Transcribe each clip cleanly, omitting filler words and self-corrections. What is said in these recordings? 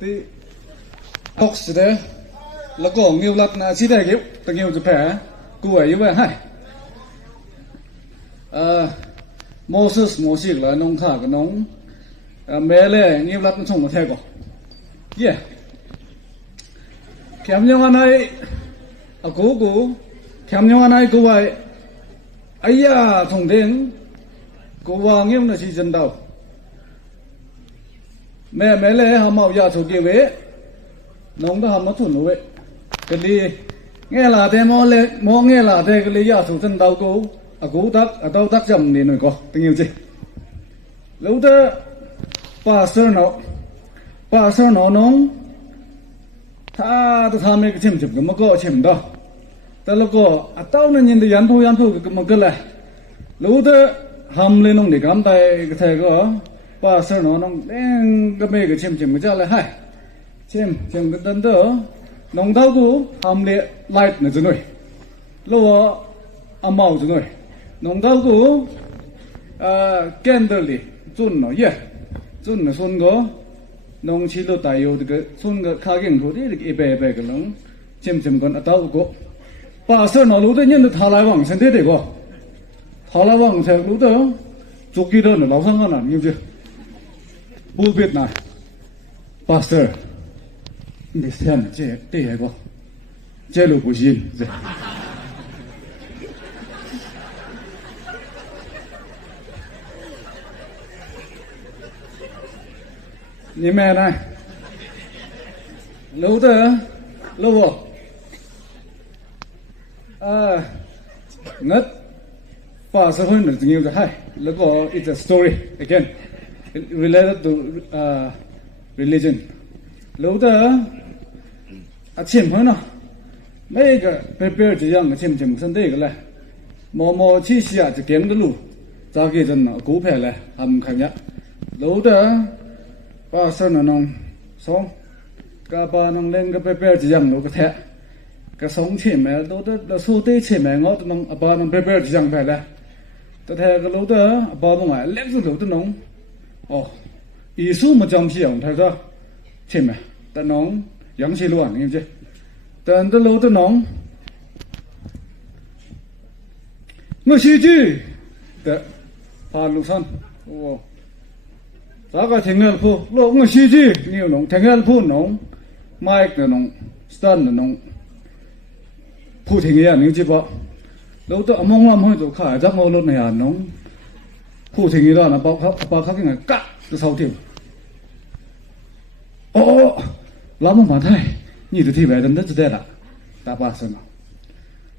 thì học sẽ đấy là có nhiều lần là chỉ để kiểu tự nhiều chụp hè cô ấy như vậy hay Moses là nông khả cái nông mẹ lẽ nhiều lần nó trồng một theo có yeah kém nhau anh ấy cô kém nhau anh ấy cô vậy ấy à thông đến cô vào nghiêm là chỉ dân đầu mẹ lẽ họ mạo giờ thủ kia về nông đó họ nó thuần vậy cái gì nghe là thế mò nghe là thế cái lý giờ thủ dân đầu cô tắc tao tắc chậm thì nói có tình yêu gì lúc đó pastor nó nông tôi tham cái chìm cái mà có chìm đó ta lúc có tao nên nhìn thấy yan phu cái mà cái này lúc đó hầm lên nông để cắm tay cái thầy có pastor nó nông đen cái mấy cái chìm cái cha lại hay chìm cái tân đó nông thao cũ hầm lên light này rồi lúc màu rồi nông thao cũ candle chun nó yeah chun nó xuân có nông chỉ lo tài yêu cái xuân cái khá kinh thôi đấy cái bè cái nông chìm con tao có pastor nó lúc đó nhân được thà lại vắng sen thế đấy có thà lại vắng sen lúc đó chụp kia đó nó lâu sang cái nào như chưa bùi Việt này pastor để xem chế đấy có chế lục của gì như mẹ này lâu rồi ngất và sau hơn được nhiều hay lúc đó it's a story again related to religion lúc đó chìm hơn nào mấy cái prepare chỉ rằng chìm sân đây cái này mò chi xia chỉ kiếm cái lù ra kia dân nó cố phải là hầm khai nhá lúc đó pastor nó nông sống cả ba nông lên cái prepare chỉ rằng nó cái thẻ cái sống chỉ mẹ lúc đó là số tê chỉ mẹ ngót nông ba nông prepare chỉ rằng phải là cái thẻ cái lúc đó ba nông ngoài lẽ rồi lúc đó nông Giêsu mà trong khi ông thấy sao chỉ mẹ ta nông giống gì luôn như chứ tên ta lúc đó nông người suy chứ đấy pha lục san giá cả thành ngân phu lúc người suy chứ nhiều nông thành ngân phu nông mai cái nông stan là nông phu thành ngân như chứ bộ lúc đó mong lắm hơi rồi khải giác ngô luôn này à nông phu thành ngân đó là bao khác cái này cắt từ sau thì lắm mà thay như thì về đến đất thế là ta ba sơn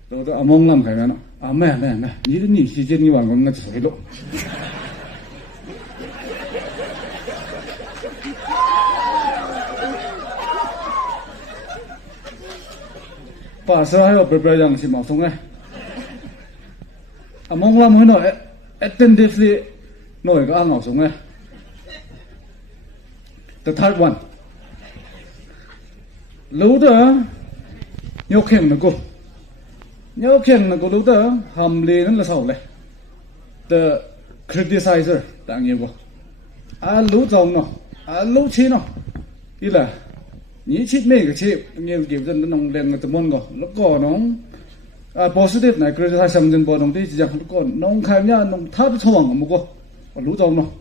lúc đó mong lắm cái nó mẹ nhìn chỉ trên như vậy còn ngất sấy lộ bà sơ hay prepare rằng chỉ màu xong này mong lắm hơi nổi attentively nổi cái ăn màu xong này the third one lúc đó nhớ khen nó cô lúc đó hầm lì nó là sầu này the criticizer đáng nhiều quá lúc dòng nó lúc chi nó ý là nhí chít mê cái chị nhiều kiểu dân nó nông lên người ta môn rồi nó có nó positive này criticize xong dân bộ đồng tí chỉ rằng nó còn nông khai nhá nông thắt nó thòng ở một cô lúc dòng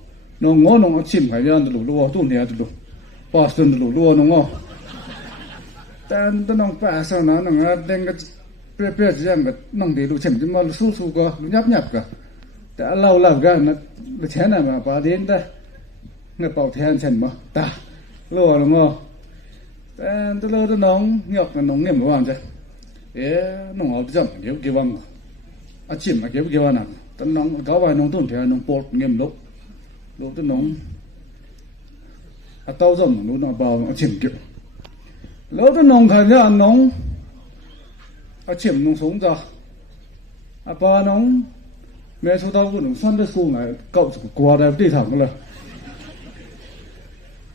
nó ngó nó chìm khai nhá nó lùa tuôn nè nó bỏ xuân nó lùa nó ngó tên nó nông bả sao nó đen cái prepare chỉ rằng cái nông để đủ chìm chứ mà su cơ nhấp cả đã lâu ra nó thế này mà bà đến đây người bảo theo chèn mà ta lùa đúng không tên tôi nông nhọc là nông niệm của bạn chứ nông họ chậm kiểu kia vâng chìm là kiểu kia vâng nào tên nông có vài nông tuần thì nông bột nghiêm lúc tôi nông tao dầm lúc nào bao nó chìm kiểu lúc tôi nông khai ra nông chìm nông xuống ra ba nông mẹ số tao cũng xoăn cái khu này cậu qua đây đi thẳng là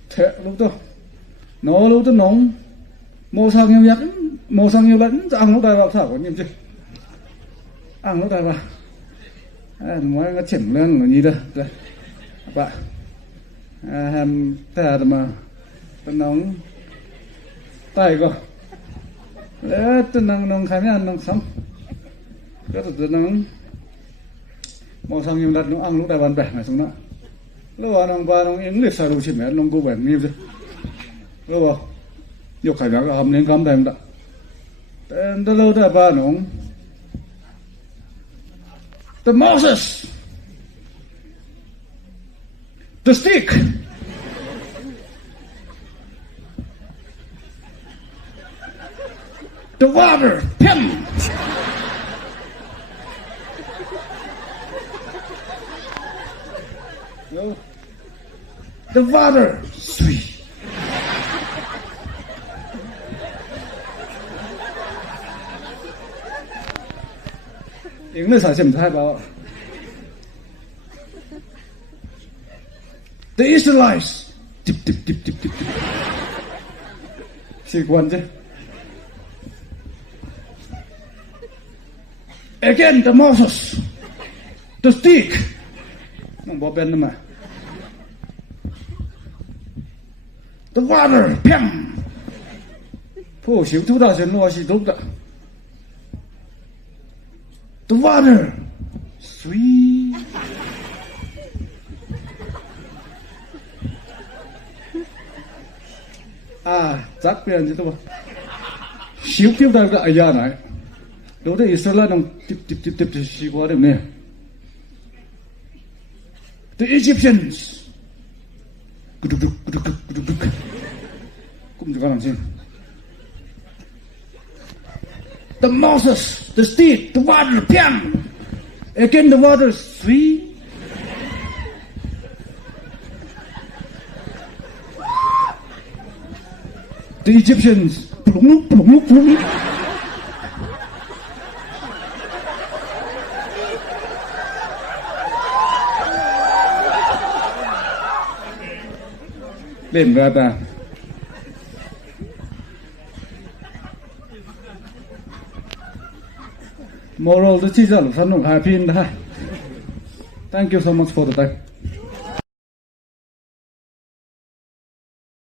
thế lúc đó nó lúc đó nóng màu sang nhiều lẫn dạng lúc đây vào thảo có nhiều chứ ăn lúc đây ba nói nó chỉnh lên là gì đó bạn ham ta mà ta nóng tay cơ để ta nóng khai mấy ăn nóng sống rất là nóng màu sang nhiều đặt nó ăn lúc đây bàn bẻ này xuống đó lúc đó nóng ba nóng những liệt sao đâu chỉ mẹ nóng cô bẻn nhiều chứ lúc đó nhiều khai báo hầm nên cắm đây đó tên ta lâu ta ba nóng the Moses, the stick, the water, him. No. The water, sweet. English I xem thái bảo the Israelites tip tip tip tip tip sĩ quan chứ again the Moses the stick nó bỏ bên mà the water pem phô xíu thứ đó sẽ lo gì đúng đó the water, sweet. Chắc biệt chứ tôi. Xíu tiếp đây lại ra này. Đối với Israel đang tiếp xíu qua được nè. The Egyptians. Cũng chỉ có làm gì. The Moses, the stick, the water, piam. Again the water, sweet. The Egyptians, plum, plum, plum. Lên ra ta. Moral the teacher, son of happy in the high. Thank you so much for the time.